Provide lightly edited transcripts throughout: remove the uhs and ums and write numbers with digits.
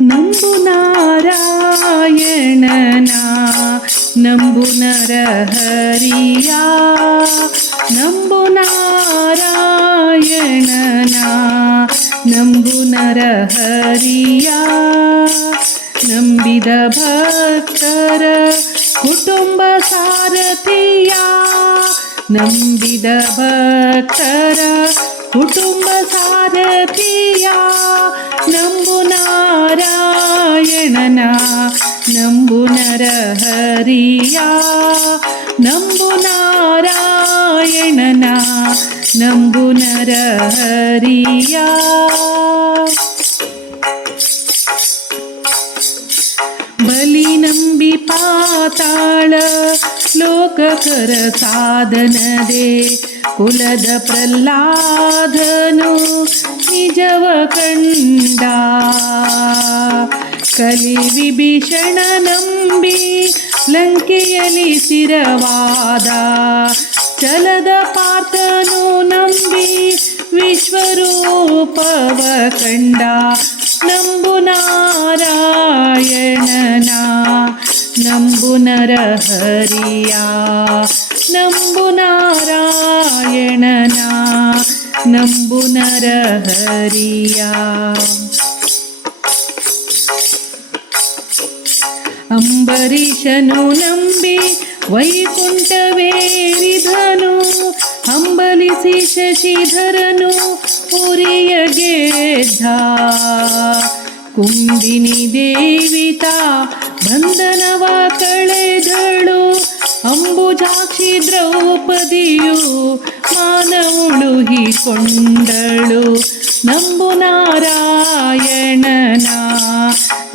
ನಂಬು ನಾರಾಯಣನ ನಂಬು ನರಹರಿಯ ನಂಬು ನಾರಾಯಣನ ನಂಬು ನರಹರಿಯ ನಂಬಿದ ಭಕ್ತರ ಕುಟುಂಬ ಸಾರಥಿಯ ನಂಬಿದ ಭಕ್ತರ ಕುಟುಂಬ ಸಾರಥಿಯ ನಂಬು ನಾರಾಯಣನ ನಂಬು ನರಹರಿಯ ನಂಬು ನಾರಾಯಣನ ನಂಬು ನರಹರಿಯ ಬಲಿ ನಂಬಿ ಪಾತಾಳ ಲೋಕಕರ ಸಾಧನದೆ ಕುಲದ ಪ್ರಹ್ಲಾದನು ನಿಜವ ಕಂಡ ಕಲಿ ವಿಭೀಷಣ ನಂಬಿ ಲಂಕೆಯಲ್ಲಿ ಸ್ಥಿರವಾದ ಛಲದ ಪಾರ್ಥನು ನಂಬಿ ವಿಶ್ವರೂಪವ ಕಂಡ ನಂಬು ನಾರಾಯಣನ ನಂಬು ನರಹರಿಯ ನಂಬು ನಾರಾಯಣನ ನಂಬು ನರಹರಿಯ ಅಂಬರೀಷನು ನಂಬಿ ವೈಕುಂಠವೇರಿದನು ಹಂಬಲಿಸಿ ಶಶಿಧರನು ಪುರಿಯ ಗೆದ್ದ ಕುಂದಿನಿ ದೇವಿತ ಬಂಧನವ ಕಳೆದಳು ಅಂಬುಜಾಕ್ಷಿ ದ್ರೌಪದಿಯು ಮಾನವುಳುಹಿಕೊಂಡಳು ನಂಬು ನಾರಾಯಣನ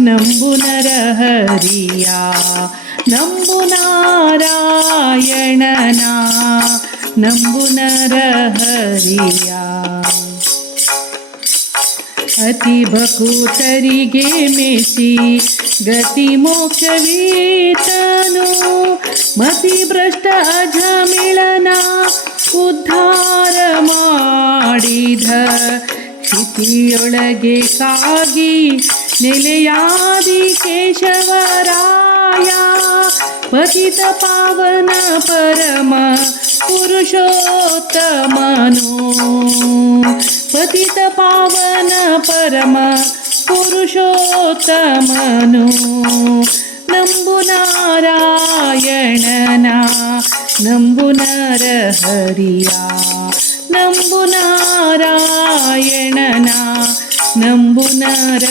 ನಂಬು ನರಹರಿಯ ನಂಬು ನಾರಾಯಣನ ನಂಬು ನರಹರಿಯ ಅತಿ ಭಕುತರಿಗೆ ಮೆಚ್ಚಿ ಗತಿ ಮೋಕ್ಷವೀತನು ಮತಿ ಭ್ರಷ್ಟ ಅಜಮಿಳನ ಉದ್ಧಾರ ಮಾಡಿದ ಸ್ಥಿತಿಯೊಳಗೆ ಕಾಗಿ ನೆಲೆಯಾದಿ ಕೇಶವರಾಯ ಪತಿತ ಪಾವನ ಪರಮ ಪುರುಷೋತ್ತಮನು ಪತಿತ ಪಾವನ ಪರಮ ಪುರುಷೋತ್ತಮನು ನಂಬು ನಾರಾಯಣನ ನಂಬು ನರಹರಿಯ ನಂಬು ನಾರಾಯಣನ ನಂಬು ನರ